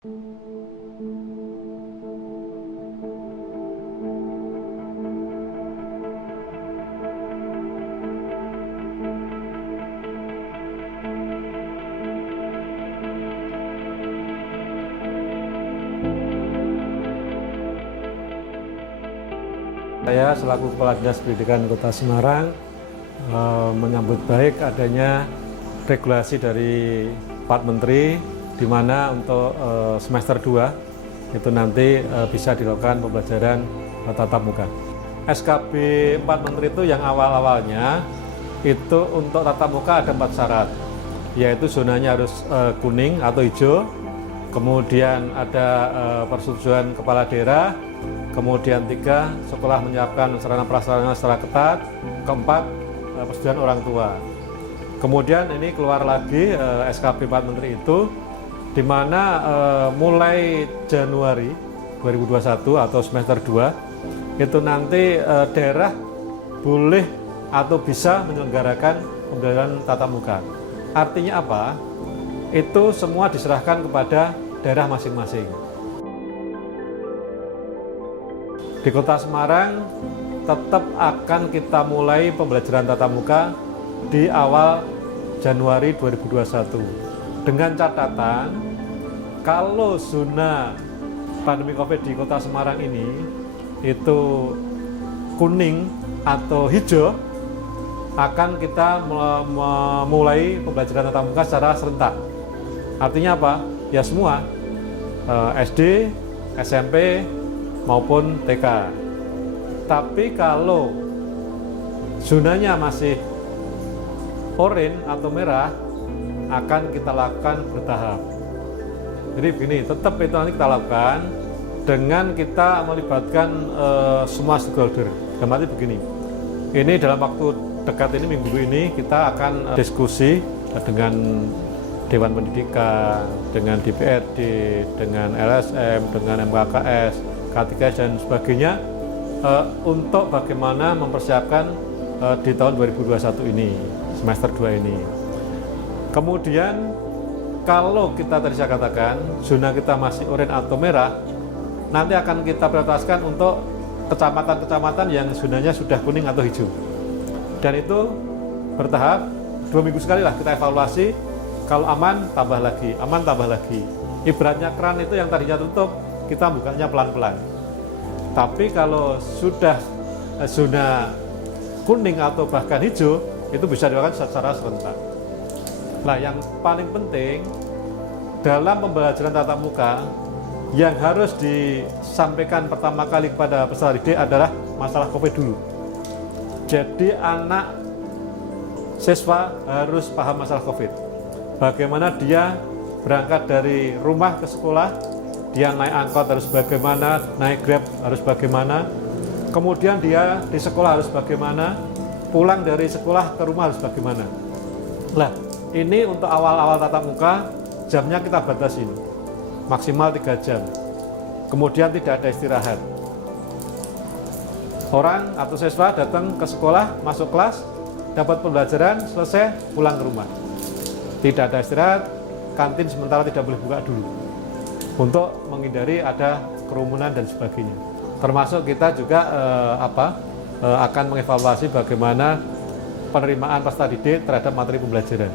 Saya selaku Kepala Dinas Pendidikan Kota Semarang menyambut baik adanya regulasi dari Pak Menteri, di mana untuk semester 2 itu nanti bisa dilakukan pembelajaran tatap muka. SKB 4 Menteri itu yang awal-awalnya itu untuk tatap muka ada 4 syarat, yaitu zonanya harus kuning atau hijau, kemudian ada persetujuan kepala daerah, kemudian 3, sekolah menyiapkan sarana prasarana secara ketat, keempat, persetujuan orang tua. Kemudian ini keluar lagi SKB 4 Menteri itu, di mana mulai Januari 2021 atau semester 2 itu nanti daerah boleh atau bisa menyelenggarakan pembelajaran tatap muka. Artinya apa? Itu semua diserahkan kepada daerah masing-masing. Di Kota Semarang tetap akan kita mulai pembelajaran tatap muka di awal Januari 2021 dengan catatan kalau zona pandemi COVID di Kota Semarang ini itu kuning atau hijau, akan kita memulai pembelajaran tatap muka secara serentak. Artinya apa? Ya semua, SD, SMP, maupun TK. Tapi kalau zonanya masih oranye atau merah, akan kita lakukan bertahap. Jadi begini, tetap itu nanti kita lakukan dengan kita melibatkan semua stakeholder. Berarti begini, ini dalam waktu dekat ini, minggu ini kita akan diskusi dengan Dewan Pendidikan, dengan DPRD, dengan LSM, dengan MKKS, K3S dan sebagainya untuk bagaimana mempersiapkan di tahun 2021 ini, semester 2 ini. Kemudian kalau kita tadi saya katakan zona kita masih oranye atau merah, nanti akan kita prioritaskan untuk kecamatan-kecamatan yang zonanya sudah kuning atau hijau. Dan itu bertahap, 2 minggu sekali lah kita evaluasi, kalau aman tambah lagi, aman tambah lagi. Ibaratnya keran itu yang tadinya tutup, kita bukanya pelan-pelan. Tapi kalau sudah zona kuning atau bahkan hijau, itu bisa dilakukan secara serentak. Nah, yang paling penting dalam pembelajaran tatap muka yang harus disampaikan pertama kali kepada peserta didik adalah masalah COVID dulu. Jadi anak siswa harus paham masalah COVID. Bagaimana dia berangkat dari rumah ke sekolah, dia naik angkot harus bagaimana, naik Grab harus bagaimana, kemudian dia di sekolah harus bagaimana, pulang dari sekolah ke rumah harus bagaimana. Nah, ini untuk awal-awal tatap muka, jamnya kita batasin, maksimal 3 jam. Kemudian tidak ada istirahat. Orang atau siswa datang ke sekolah, masuk kelas, dapat pembelajaran, selesai, pulang ke rumah. Tidak ada istirahat, kantin sementara tidak boleh buka dulu, untuk menghindari ada kerumunan dan sebagainya. Termasuk kita juga akan mengevaluasi bagaimana penerimaan peserta didik terhadap materi pembelajaran.